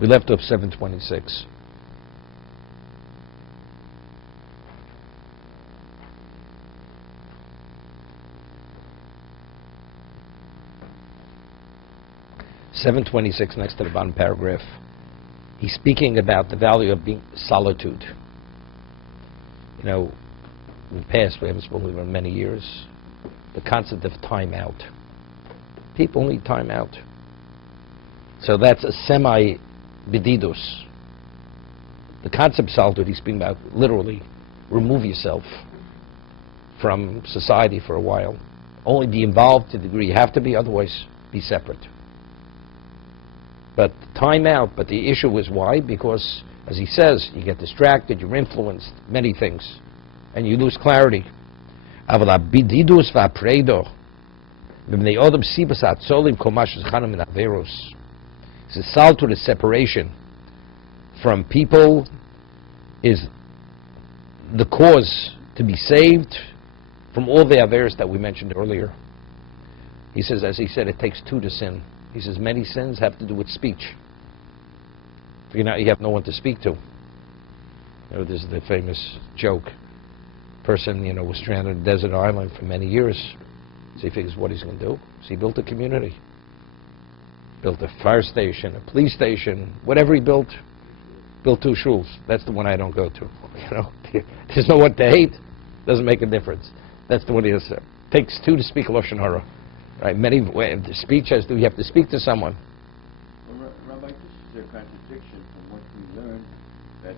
We left off 726. Next to the bottom paragraph. He's speaking about the value of being solitude. You know, in the past, we haven't spoken about many years, the concept of time out. People need time out. So that's a semi-bedidus. The concept of solitude he's speaking about, literally, remove yourself from society for a while. Only be involved to the degree you have to be, otherwise be separate. But time out, but the issue is why? Because, as he says, you get distracted, you're influenced, many things, and you lose clarity. So solitude is separation from people, is the cause to be saved from all the averos that we mentioned earlier. He says, as he said, it takes two to sin. He says many sins have to do with speech. You know, you have no one to speak to. You know, this is the famous joke. Person, you know, was stranded on a desert island for many years. So he figures what he's going to do. So he built a community. Built a fire station, a police station, whatever he built. Built two shuls. That's the one I don't go to. You know, there's no one to hate. Doesn't make a difference. That's the one he has. Takes two to speak Lashon Hara. Right, the speech has to, you have to speak to someone. Well, Rabbi, this is a contradiction from what we learned, that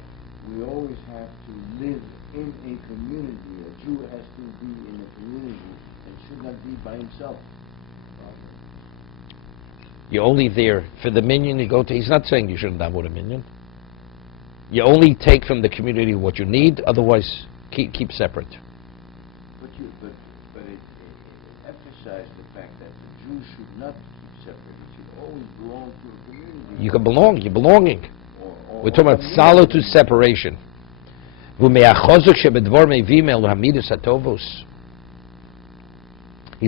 we always have to live in a community. A Jew has to be in a community and should not be by himself. You're only there for the minyan you go to. He's not saying you shouldn't have a minyan. You only take from the community what you need, otherwise keep separate. But it emphasized the fact that the Jew should not keep separate. He should always belong to the community. You can belong. You're belonging. We're talking about solitude, separation. He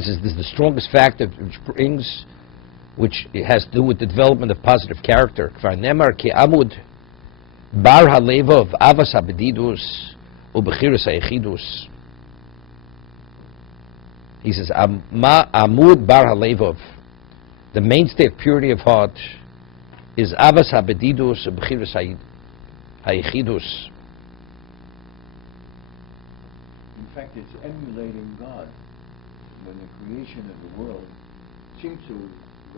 says this is the strongest factor which has to do with the development of positive character. Bar halevov avas habedidus ubechiras hayechidus. He says, Amud bar halevov, the mainstay of purity of heart, is avas habedidus ubechiras hayechidus. In fact, it's emulating God. When the creation of the world,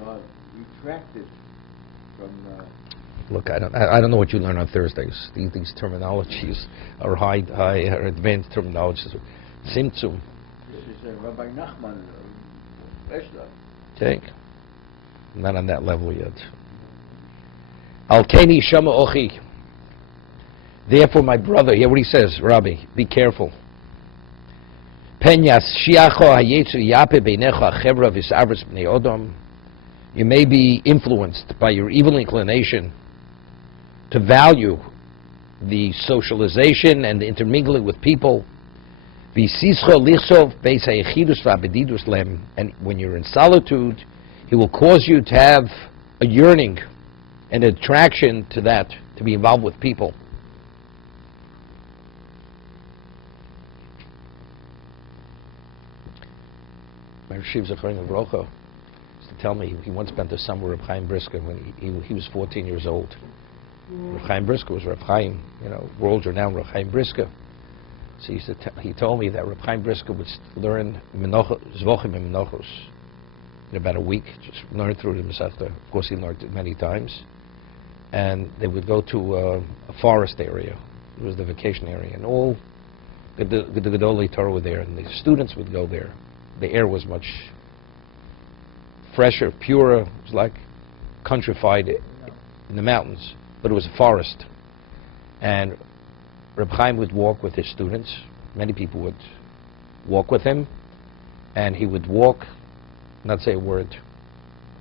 God retracted from. Look, I don't know what you learn on Thursdays. These terminologies are high or advanced terminologies. Simtsum. This is Rabbi Nachman. Okay, not on that level yet. Al-Keni Shama Ochi. Therefore, my brother, hear what he says, Rabbi, be careful. Penyas shiacho hayetzu yape beinecha chevra v'savras b'nei odom. You may be influenced by your evil inclination to value the socialization and the intermingling with people. And when you're in solitude, he will cause you to have a yearning and an attraction to that, to be involved with people. My Rashiv Zechariah Avrocha used to tell me he once spent the summer with Reb Chaim Brisker when he was 14 years old. Reb Chaim Brisker was Reb Chaim, world-renowned Reb Chaim Brisker. So he told me that Reb Chaim Brisker would learn Zvochim and Menochos in about a week, just learn through the Masechta. Of course, he learned it many times. And they would go to a forest area. It was the vacation area. And all the Gedolei Torah were there, and the students would go there. The air was much fresher, purer. It was like countrified in the mountains, but it was a forest. And Reb Chaim would walk with his students. Many people would walk with him, and he would walk, not say a word,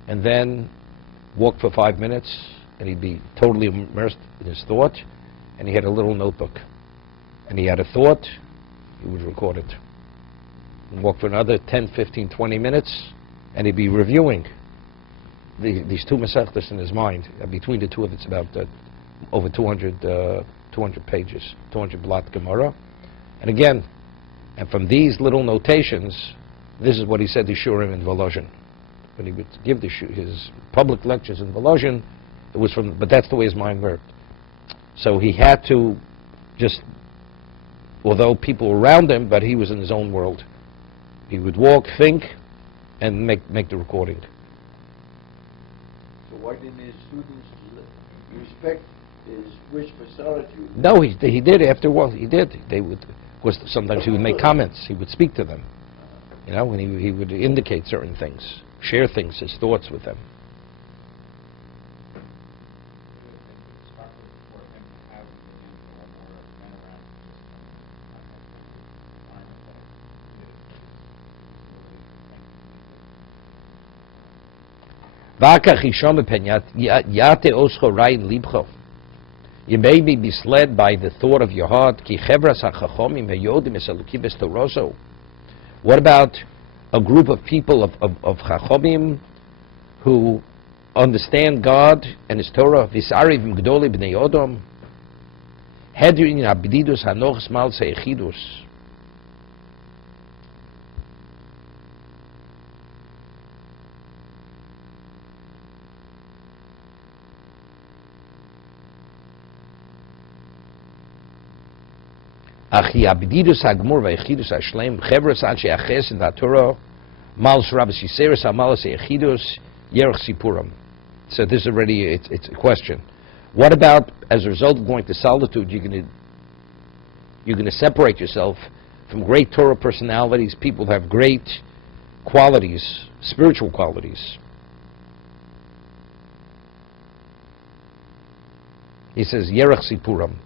and then walk for 5 minutes, and he'd be totally immersed in his thought, and he had a little notebook. And he had a thought, he would record it. And walk for another 10, 15, 20 minutes, and he'd be reviewing. these two Masechtas in his mind. Between the two of it's about over 200 pages, 200 blot Gemara. And again, and from these little notations, this is what he said to Shurim in Volozhin. When he would give his public lectures in Volozhin, it was from, but that's the way his mind worked. So he had to just, although people were around him, but he was in his own world. He would walk, think, and make the recording. So why didn't his students respect his wish for solitude? No, he did after a while. He did. They would, of course, sometimes he would make comments. He would speak to them. You know, when he would indicate certain things, share things, his thoughts with them. You may be misled by the thought of your heart. What about a group of people of Chachomim who understand God and His Torah? V'sarivim gdoli b'nei Odom hedrin abdidus hanochs mal seichidus. Achi abdidus hagmur v'echidus hashleim chevros anshe achesed v'atorah mal shrabas yiseres hamal seichidus yerach sipuram. So this is already it's a question. What about as a result of going to solitude, you're going to separate yourself from great Torah personalities, people who have great qualities, spiritual qualities. He says yerach sipuram.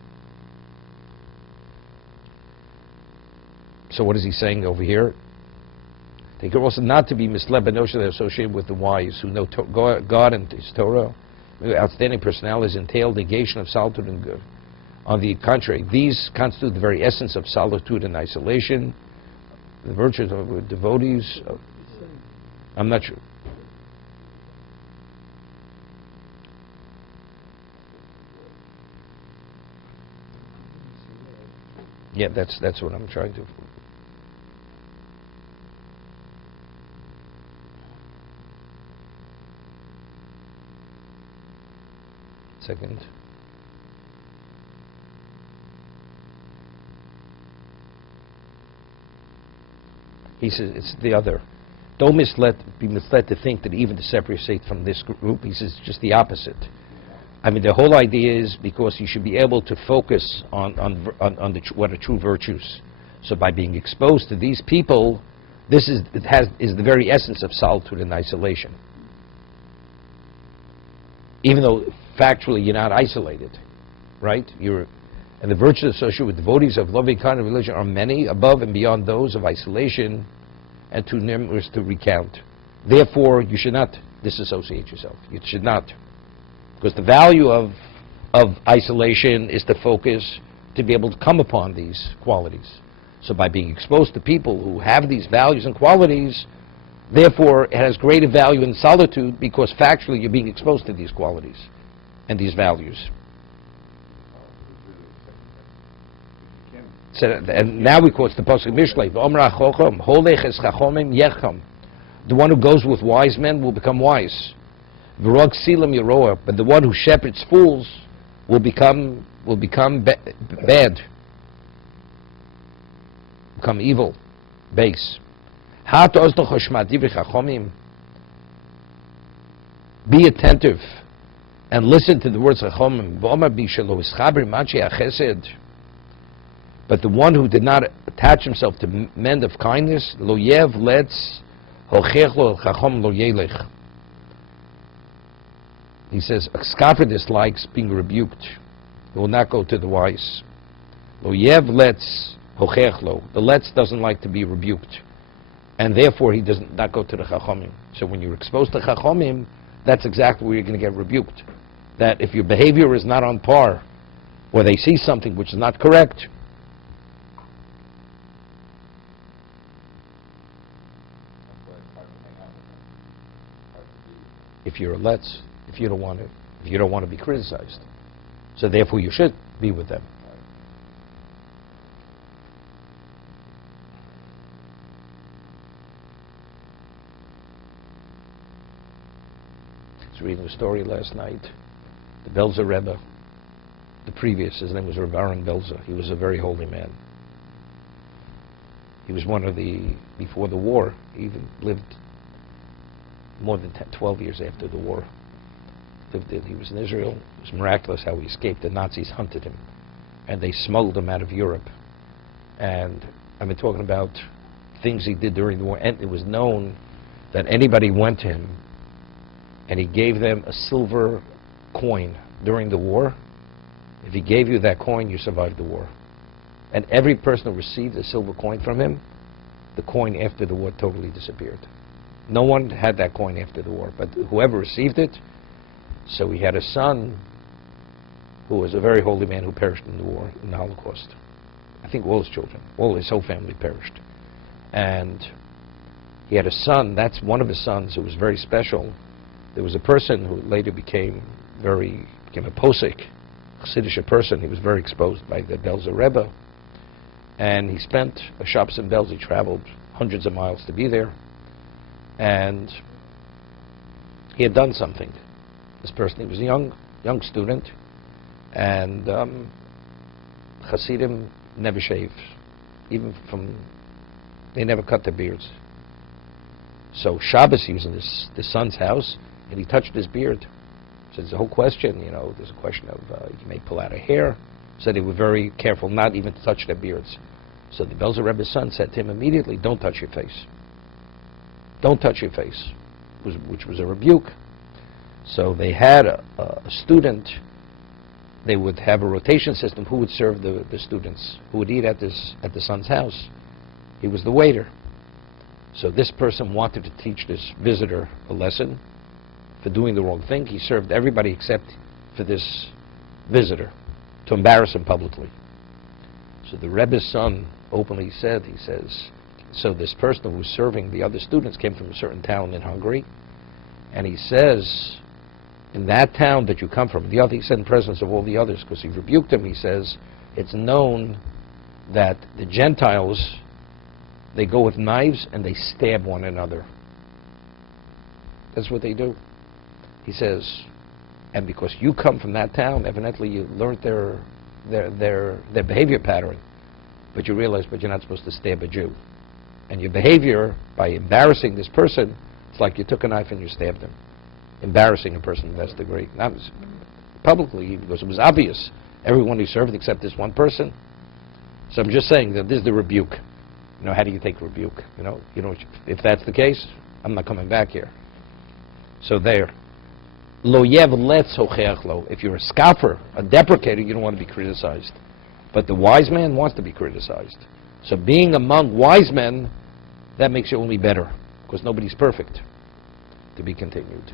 So what is he saying over here? They could also not to be misled by notion they're associated with the wise who know God and His Torah. Outstanding personalities entail negation of solitude and good. On the contrary, these constitute the very essence of solitude and isolation. The virtues of devotees. I'm not sure. Yeah, that's what I'm trying to. Second. He says it's the other. Don't be misled to think that even to separate yourself from this group. He says just the opposite. I mean, the whole idea is because you should be able to focus on what are true virtues. So by being exposed to these people, this is the very essence of solitude and isolation. Even though factually you're not isolated, right? And the virtues associated with devotees of loving kind of religion are many, above and beyond those of isolation, and too numerous to recount. Therefore, you should not disassociate yourself. You should not. Because the value of isolation is to focus, to be able to come upon these qualities. So by being exposed to people who have these values and qualities, therefore it has greater value in solitude because factually you're being exposed to these qualities and these values. So, and now we quote the pasuk Mishlei, the one who goes with wise men will become wise. But the one who shepherds fools will become bad, become evil, base. Be attentive and listen to the words of Chachomim. But the one who did not attach himself to men of kindness, lo yev let's hochech lo chachom lo yelech. He says, a scoffer dislikes being rebuked. He will not go to the wise. Lo yev let's hochech lo. The let's doesn't like to be rebuked. And therefore he does not go to the chachomim. So when you're exposed to chachomim, that's exactly where you're going to get rebuked. That if your behavior is not on par, or they see something which is not correct, if you're a let's, if you don't want to be criticized. So therefore you should be with them. I was reading a story last night. The Belzer Rebbe, his name was Rabbi Belzer. He was a very holy man. He was one of before the war, he even lived more than 12 years after the war. He was in Israel. It was miraculous how he escaped. The Nazis hunted him, and they smuggled him out of Europe. And I've been talking about things he did during the war, and it was known that anybody went to him and he gave them a silver coin during the war. If he gave you that coin, you survived the war. And every person who received a silver coin from him, the coin after the war totally disappeared. No one had that coin after the war, but whoever received it. So he had a son who was a very holy man who perished in the war, in the Holocaust. I think all his children, all his whole family perished. And he had a son, that's one of his sons who was very special. There was a person who later became a posek, Chassidish person. He was very exposed by the Belzer Rebbe. And he spent a Shabbos in Belz. He traveled hundreds of miles to be there. And he had done something. This person, he was a young student. And Hasidim never shave. They never cut their beards. So Shabbos, he was in this son's house, and he touched his beard. So there's a whole question, there's a question of you may pull out a hair. So they were very careful not even to touch their beards. So the Belzer Rebbe's son said to him immediately, don't touch your face. Don't touch your face, which was a rebuke. So they had a student, they would have a rotation system, who would serve the students, who would eat at the son's house. He was the waiter. So this person wanted to teach this visitor a lesson for doing the wrong thing. He served everybody except for this visitor, to embarrass him publicly. So the Rebbe's son openly said, so this person who was serving the other students came from a certain town in Hungary, and he says, in that town that you come from, he said in presence of all the others, because he rebuked him, he says, it's known that the Gentiles, they go with knives and they stab one another. That's what they do. He says, and because you come from that town, evidently you learned their behavior pattern, but you realize, but you're not supposed to stab a Jew. And your behavior, by embarrassing this person, it's like you took a knife and you stabbed him. Embarrassing a person to that degree. Not publicly, because it was obvious. Everyone he served except this one person. So I'm just saying that this is the rebuke. How do you take rebuke? If that's the case, I'm not coming back here. So there. Lo yev letz hocheach lo. If you're a scoffer, a deprecator, you don't want to be criticized. But the wise man wants to be criticized. So being among wise men, that makes you only better, because nobody's perfect. To be continued.